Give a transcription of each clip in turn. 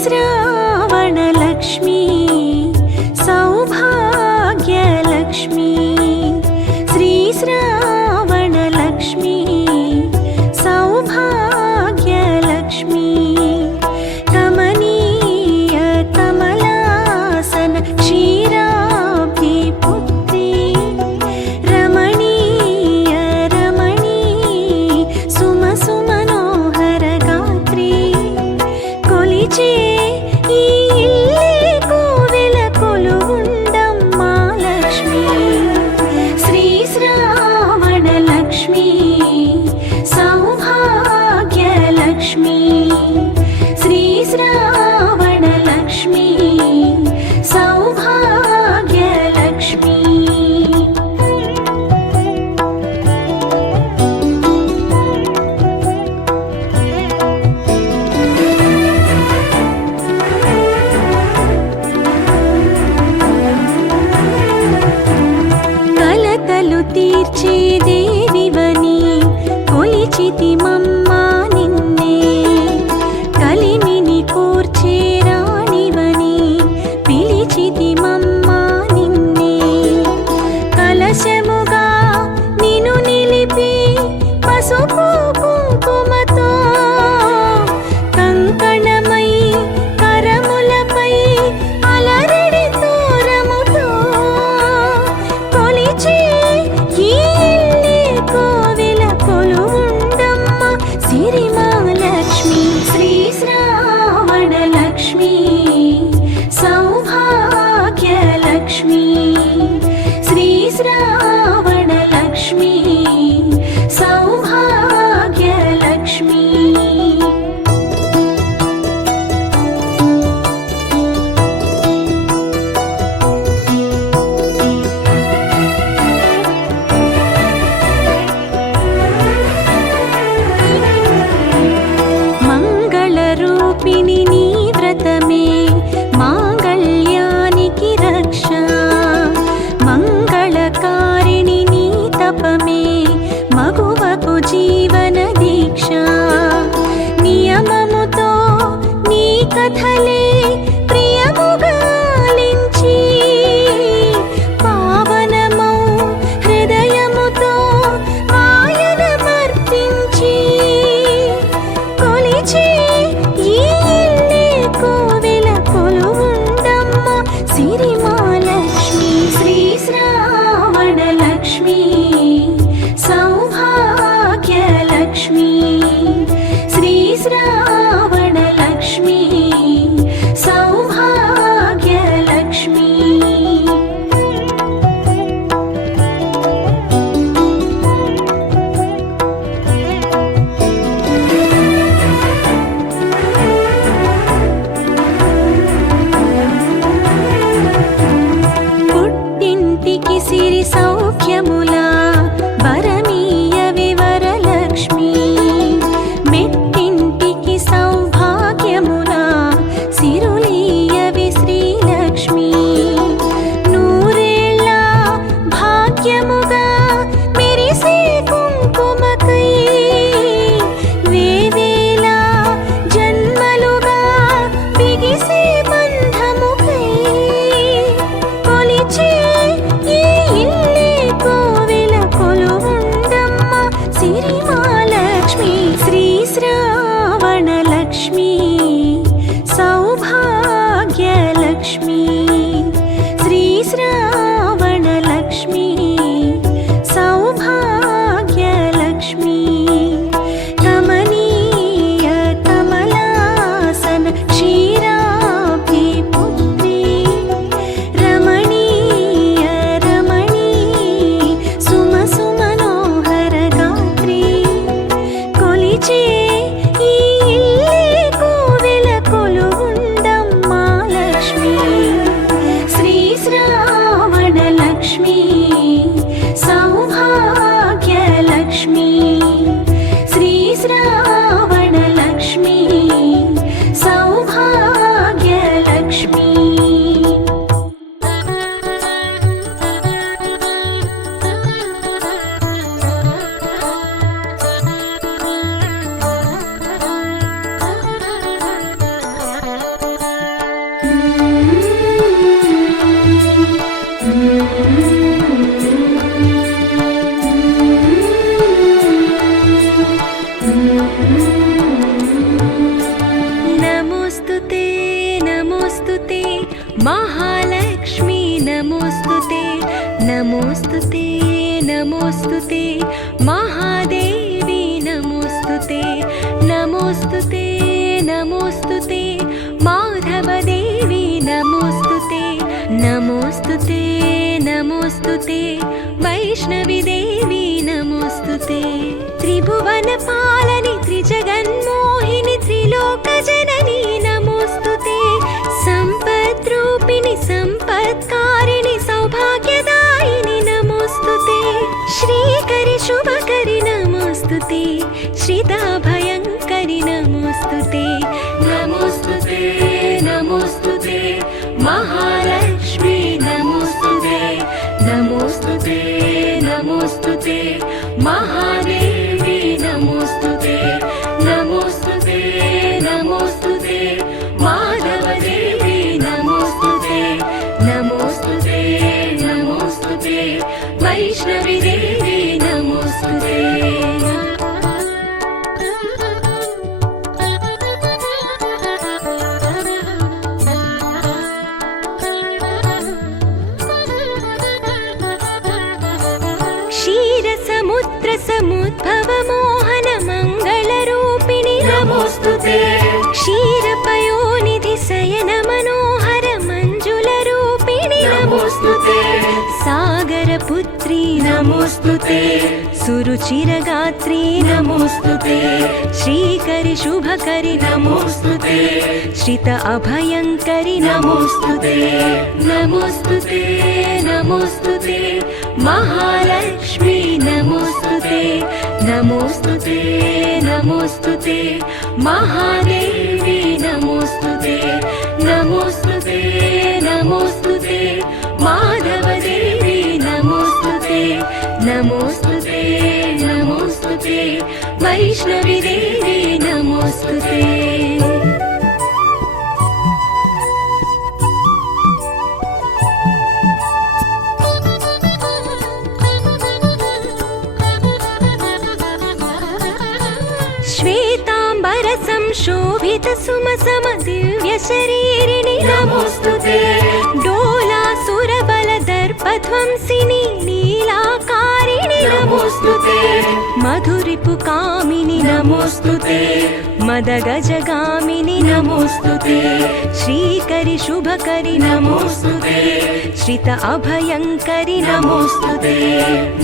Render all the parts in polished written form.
श्रावणलक्ष्मी सौभाग्यलक्ष्मी श्री श्रावणलक्ष्मी सौभाग्यलक्ष्मी कमनीय कमलासन क्षीराब्धिपुत्री रमणीय रमणी सुमसुमनोहर गात्री कोलिचे ఈ ఇల్లే కోవెల కొలువుండమ్మా లక్ష్మి శ్రీ శ్రావణలక్ష్మి సౌభాగ్యలక్ష్మి శ్రీ శ్రావణలక్ష్మి సౌభాగ్యలక్ష్మి తీర్చే దేవివని కొలిచితిమమ్మా నిన్నే కలిమిని కూర్చే రాణివని పిలిచితిమమ్మా నిన్నే కలశముగా నిన్ను నిలిపి పసుపు కుంకుమతో కంకణమై కరములపై అలరడి తోరముతో కొలిచి సిరిమాలక్ష్మి శ్రీ శ్రావణలక్ష్మి సౌభాగ్యలక్ష్మి శ్రీ శ్రావణలక్ష్మి సౌభాగ్యలక్ష్మి రూపిణి నీ వ్రతమే మాంగళ్యానికి రక్ష మంగళకారిణి నీ తపమే మగువకు జీవన దీక్ష నియమముతో నీ కథలే ప్రియముగాలించి పావనమౌ హృదయముతో ఆయన మర్పించి కొలిచి సిరిమాలక్ష్మి శ్రీ శ్రావణలక్ష్మి సౌభాగ్యలక్ష్మి శ్రీ శ్రావణలక్ష్మి సౌభాగ్యలక్ష్మి సిరి సౌఖ్యముల వరమీయ వివరలక్ష్మి మెట్టింటికి సౌభాగ్యముల సిరులీయవి శ్రీలక్ష్మి నూరేళ్ళ భాగ్యముగా మెరిసే కుంకుమకై వేవేల జన్మలుగా బిగిసే బంధముకై కొలిచే సిరిమాలక్ష్మి శ్రీ శ్రావణలక్ష్మి సౌభాగ్యలక్ష్మి శ్రీ శ్రావణలక్ష్మి సౌభాగ్యలక్ష్మి కమనీయ కమలాసన క్షీరాబ్ధిపుత్రి రమణీయ రమణీ సుమసుమనోహర గాత్రి కొలిచే ఈ ఇల్లే కోవెల కొలువుండమ్మా లక్ష్మి శ్రీ శ్రావణలక్ష్మి సౌభాగ్యలక్ష్మి శ్రీ శ్రావణలక్ష్మి సౌభాగ్యలక్ష్మి नमोस्तुते नमोस्तुते महालक्ष्मी नमोस्तुते नमोस्तुते नमोस्तुते महादेवी नमोस्तुते नमोस्तुते नमोस्तुते माधवदेवी नमोस्तुते नमोस्तुते नमोस्तुते वैष्णवी देवी नमोस्तुते त्रिभुवनपालनि त्रिजगन्मोहिनि त्रिलोकजननी नमोस्तुते सम्पद्रूपिणि सम्पत्कारिणि सौभाग्यदायिनि नमोस्तुते श्रीकरि शुभकरि नमोस्तुते श्रिताभयङ्करि नमोस्तुते नमोस्तुते नमोस्तुते महालक्ष्मी नमोस्तुते नमोस्तुते नमोस्तुते महादेवी नमोस्तुते नमोस्तुते नमोस्तुते माधवदेवी नमोस्तुते नमोस्तुते नमोस्तुते वैष्णवी देवी नमोस्तुते क्षीरसमुद्रसमुद्भव मोहन मङ्गलरूपिणि नमोस्तुते क्षीरपयोनिधि शयन मनोहर मञ्जुलरूपिणि नमोस्तुते सागरपुत्री नमोस्तुते सुरुचिरगात्री नमोस्तुते श्रीकरि शुभकरि नमोस्तुते श्रित अभयङ्करि नमोस्तुते नमोस्तुते नमोस्तुते महालक्ष्मी नमोस्तुते नमोस्तुते नमोस्तुते महादेवी नमोस्तुते नमोस्तुते नमोस्तुते माधवदेवी नमोस्तुते नमोस्तुते नमोस्तुते वैष्णवी देवी नमोस्तुते शोभित सुमसम दिव्य शरीरिणि नमोस्तुते डोलासुरबल दर्पध्वंसिनी नीलाकारिणि नमोस्तुते मधुरिपुकामिनि नमोस्तुते मदगजगामिनि नमोस्तुते श्रीकरि शुभकरि नमोस्तुते श्रित अभयङ्करि नमोस्तुते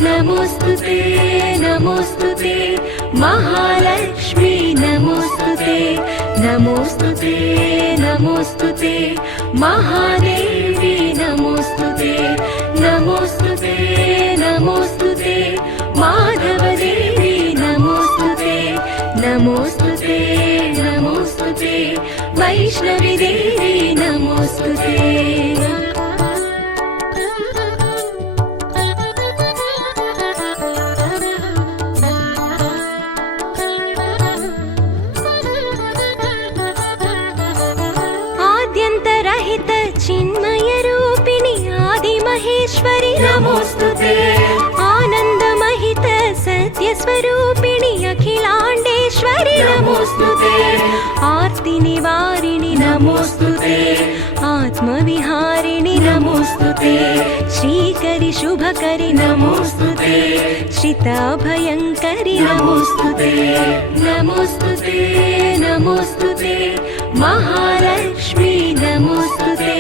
नमोस्तुते नमोस्तुते महालक्ष्मी नमोस्तुते नमोस्तुते नमोस्तुते महादेवी नमोस्तुते नमोस्तुते नमोस्तुते माधवदेवी नमोस्तुते नमोस्तुते नमोस्तुते वैष्णवी देवी नमोस्तुते चिन्मय रूपिणि आदि महेश्वरि नमोस्तुते आनन्दमहित सत्य स्वरूपिणि अखिलाण्डेश्वरि नमोस्तुते आर्ति निवारिणि नमोस्तुते आत्मविहारिणि नमोस्तुते श्रीकरि शुभकरि नमोस्तुते श्रित अभयङ्करि नमोस्तुते नमोस्तुते नमोस्तुते महालक्ष्मी नमोस्तुते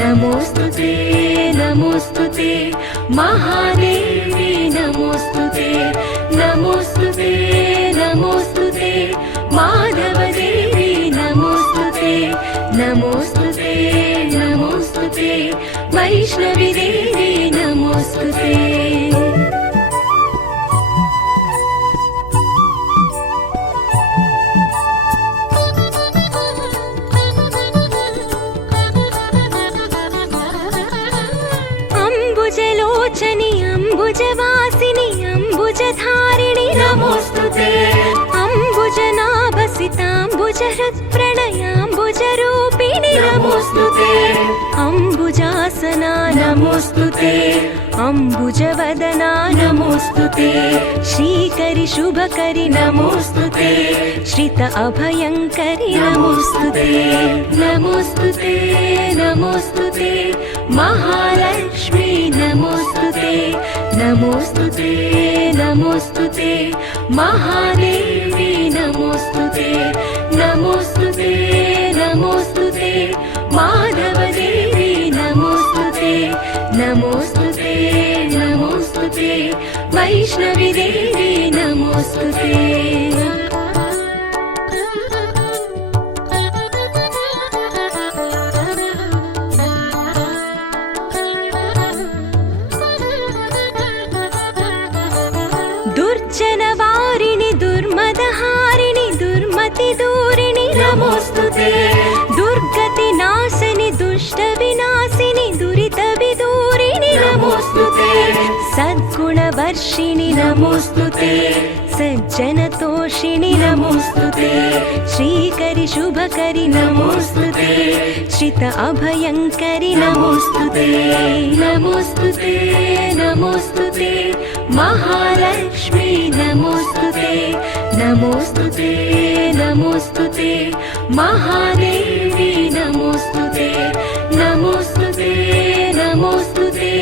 नमोस्तुते नमोस्तुते महादेवी नमोस्तुते नमोस्तुते नमोस्तुते माधवदेवी नमोस्तुते नमोस्तुते नमोस्तुते वैष्णवी देवी नमोस्तुते अम्बुजलोचनि अम्बुजवासिनि अम्बुजधारिणि नमोस्तुते अम्बुजहृत्प्रणयाम्बुजरूपिणि नमोस्तुते अम्बुजासना नमोस्तुते अम्बुजवदना नमोस्तुते श्रीकरि शुभकरि नमोस्तुते श्रित अभयङ्करि नमोस्तुते नमोस्तुते नमोस्तुते महालक्ष्मी नमोस्तुते नमोस्तुते नमोस्तुते महादेवी नमोस्तुते नमोस्तुते नमोस्तुते माधवदेवी नमोस्तुते नमोस्तुते नमोस्तुते वैष्णवी देवी नमोस्तुते दुर्जनवारिणि दुर्मदहारिणि दुर्मतिदूरिणि नमोस्तुते दुर्गतिनाशिनि दुष्टविनाशिनि दुरितविदूरिणि नमोस्तुते सद्गुणवर्षिणि नमोस्तुते सज्जनतोषिणि नमोस्तुते श्रीकरि शुभकरि नमोस्तुते श्रित अभयङ्करि नमोस्तुते नमोस्तुते नमोस्तुते महालक्ष्मी नमोस्तुते नमोस्तुते नमोस्तुते महादेवी नमोस्तुते नमोस्तुते नमोस्तुते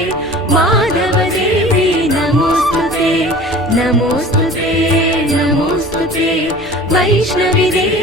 माधवदेवी नमोस्तुते नमोस्तुते नमोस्तुते वैष्णवी देवी